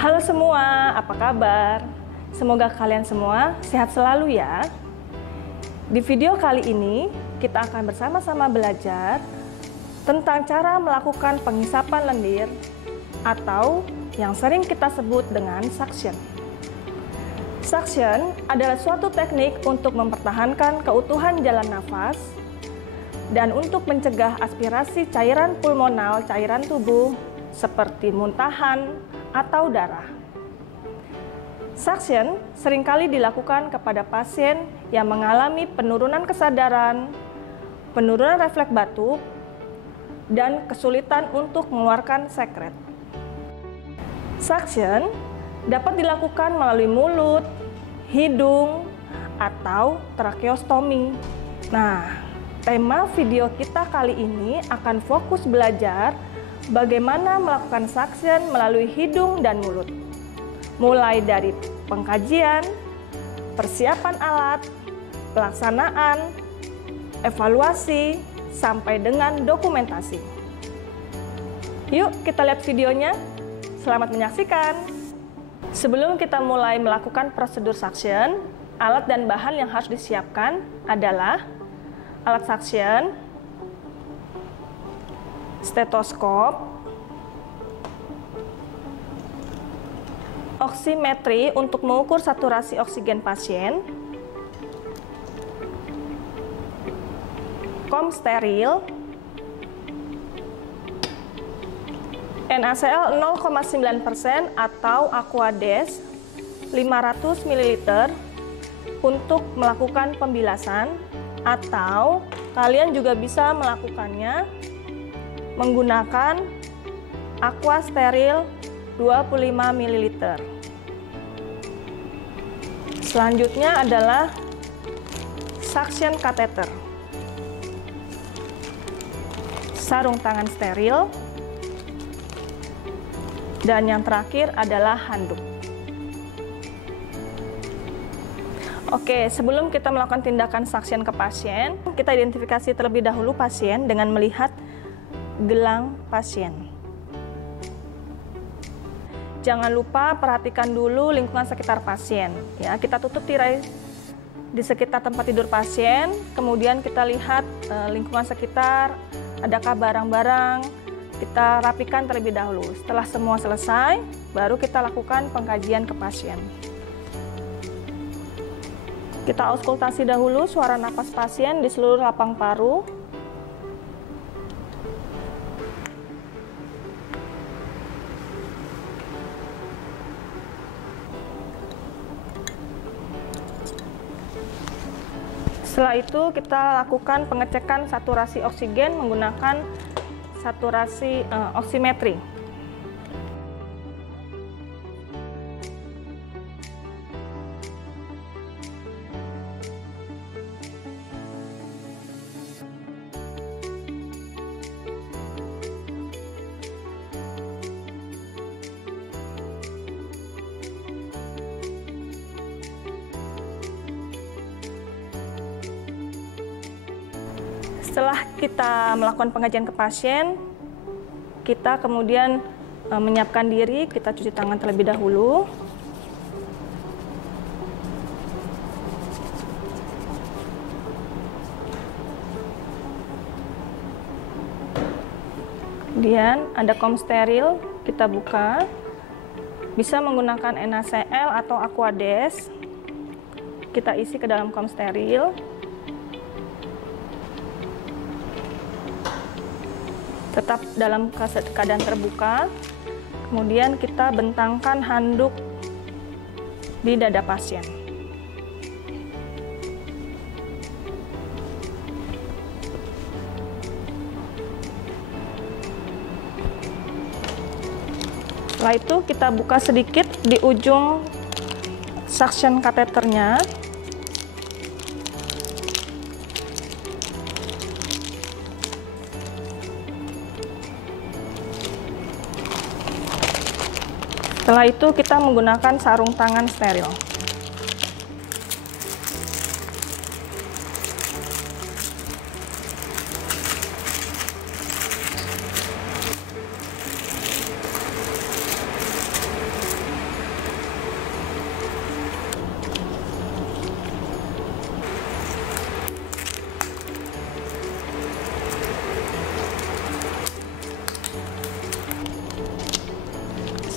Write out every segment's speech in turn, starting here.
Halo semua, apa kabar? Semoga kalian semua sehat selalu ya. Di video kali ini, kita akan bersama-sama belajar tentang cara melakukan penghisapan lendir atau yang sering kita sebut dengan suction. Suction adalah suatu teknik untuk mempertahankan keutuhan jalan nafas dan untuk mencegah aspirasi cairan pulmonal cairan tubuh seperti muntahan atau darah. Suction seringkali dilakukan kepada pasien yang mengalami penurunan kesadaran, penurunan refleks batuk, dan kesulitan untuk mengeluarkan sekret. Suction dapat dilakukan melalui mulut, hidung, atau tracheostomi. Nah, tema video kita kali ini akan fokus belajar bagaimana melakukan suction melalui hidung dan mulut. Mulai dari pengkajian, persiapan alat, pelaksanaan, evaluasi, sampai dengan dokumentasi. Yuk kita lihat videonya. Selamat menyaksikan. Sebelum kita mulai melakukan prosedur suction, alat dan bahan yang harus disiapkan adalah alat suction, stetoskop, oximetri untuk mengukur saturasi oksigen pasien, kom steril, NaCl 0,9% atau Aquades 500 ml untuk melakukan pembilasan, atau kalian juga bisa melakukannya menggunakan aqua steril 25 ml. Selanjutnya adalah suction catheter, sarung tangan steril, dan yang terakhir adalah handuk. Oke, sebelum kita melakukan tindakan suction ke pasien, kita identifikasi terlebih dahulu pasien dengan melihat gelang pasien. Jangan lupa perhatikan dulu lingkungan sekitar pasien. Ya, kita tutup tirai di sekitar tempat tidur pasien, kemudian kita lihat lingkungan sekitar, adakah barang-barang, kita rapikan terlebih dahulu. Setelah semua selesai, baru kita lakukan pengkajian ke pasien. Kita auskultasi dahulu suara napas pasien di seluruh lapang paru. Setelah itu kita lakukan pengecekan saturasi oksigen menggunakan saturasi oximetri. Setelah kita melakukan pengajian ke pasien, kita kemudian menyiapkan diri, kita cuci tangan terlebih dahulu. Kemudian ada kom steril, kita buka. Bisa menggunakan NaCl atau Aquades. Kita isi ke dalam kom steril. Tetap dalam keadaan terbuka. Kemudian kita bentangkan handuk di dada pasien. Setelah itu kita buka sedikit di ujung suction kateternya. Setelah itu kita menggunakan sarung tangan steril.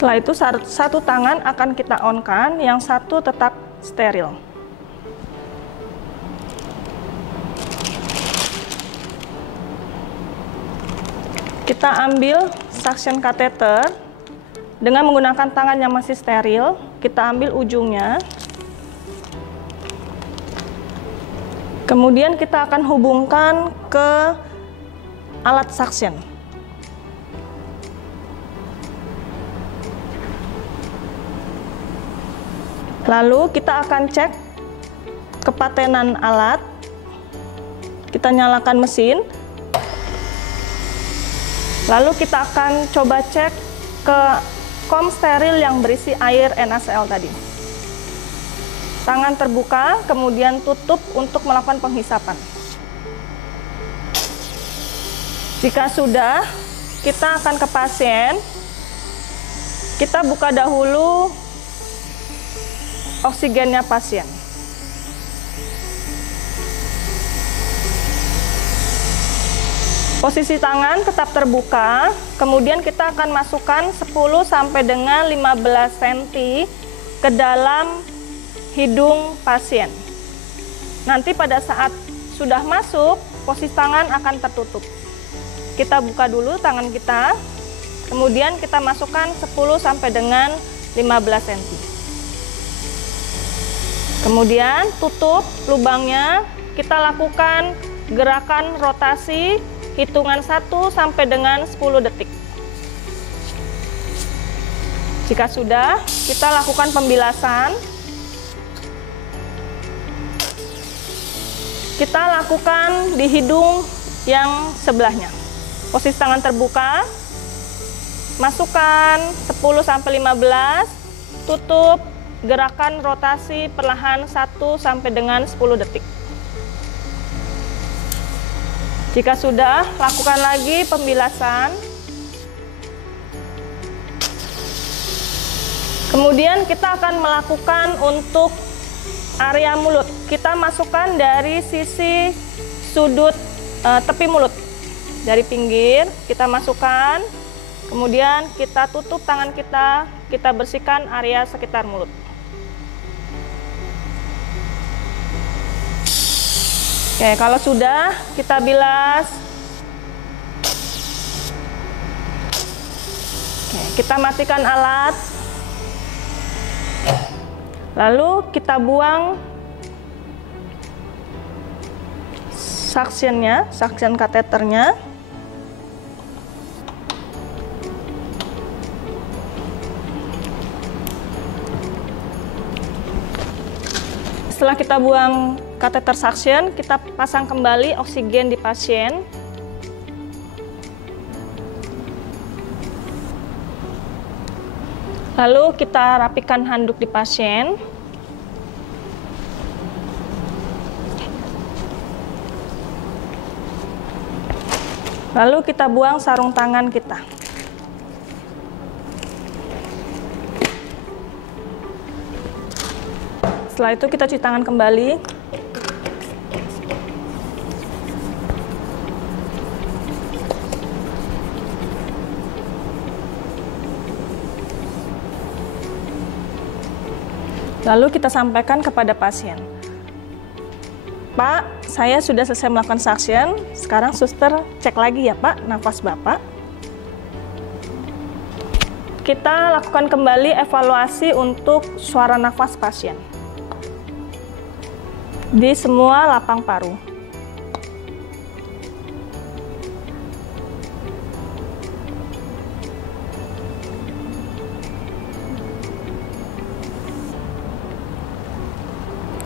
Setelah itu satu tangan akan kita on-kan, yang satu tetap steril. Kita ambil suction catheter dengan menggunakan tangan yang masih steril. Kita ambil ujungnya. Kemudian kita akan hubungkan ke alat suction. Lalu kita akan cek kepatenan alat. Kita nyalakan mesin. Lalu kita akan coba cek ke kom steril yang berisi air NaCl tadi. Tangan terbuka, kemudian tutup untuk melakukan penghisapan. Jika sudah, kita akan ke pasien. Kita buka dahulu oksigennya pasien. Posisi tangan tetap terbuka, kemudian kita akan masukkan 10 sampai dengan 15 cm ke dalam hidung pasien. Nanti pada saat sudah masuk, posisi tangan akan tertutup. Kita buka dulu tangan kita, kemudian kita masukkan 10 sampai dengan 15 cm. Kemudian tutup lubangnya, kita lakukan gerakan rotasi hitungan 1 sampai dengan 10 detik. Jika sudah, kita lakukan pembilasan. Kita lakukan di hidung yang sebelahnya. Posisi tangan terbuka, masukkan 10 sampai 15, tutup. Gerakan rotasi perlahan 1 sampai dengan 10 detik. Jika sudah, lakukan lagi pembilasan. Kemudian kita akan melakukan untuk area mulut. Kita masukkan dari sisi sudut tepi mulut. Dari pinggir, kita masukkan. Kemudian kita tutup tangan kita bersihkan area sekitar mulut. Oke, kalau sudah, kita bilas. Oke, kita matikan alat. Lalu kita buang suction kateternya. Setelah kita buang kateter suction, kita pasang kembali oksigen di pasien. Lalu kita rapikan handuk di pasien. Lalu kita buang sarung tangan kita. Setelah itu kita cuci tangan kembali. Lalu kita sampaikan kepada pasien, Pak, saya sudah selesai melakukan suction, sekarang suster cek lagi ya Pak, nafas Bapak. Kita lakukan kembali evaluasi untuk suara nafas pasien di semua lapang paru.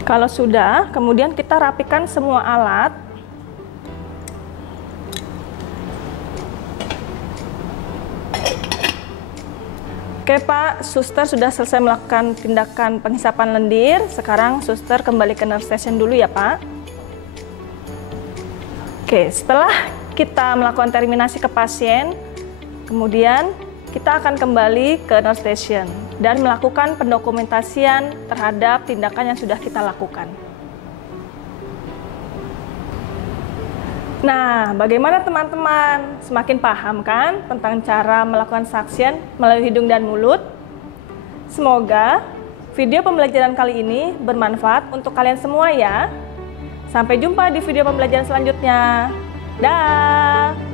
Kalau sudah, kemudian kita rapikan semua alat. Oke Pak, suster sudah selesai melakukan tindakan penghisapan lendir. Sekarang suster kembali ke nurse station dulu ya Pak. Oke, setelah kita melakukan terminasi ke pasien, kemudian kita akan kembali ke nurse station dan melakukan pendokumentasian terhadap tindakan yang sudah kita lakukan. Nah, bagaimana teman-teman? Semakin paham kan tentang cara melakukan suction melalui hidung dan mulut? Semoga video pembelajaran kali ini bermanfaat untuk kalian semua ya. Sampai jumpa di video pembelajaran selanjutnya. Dah.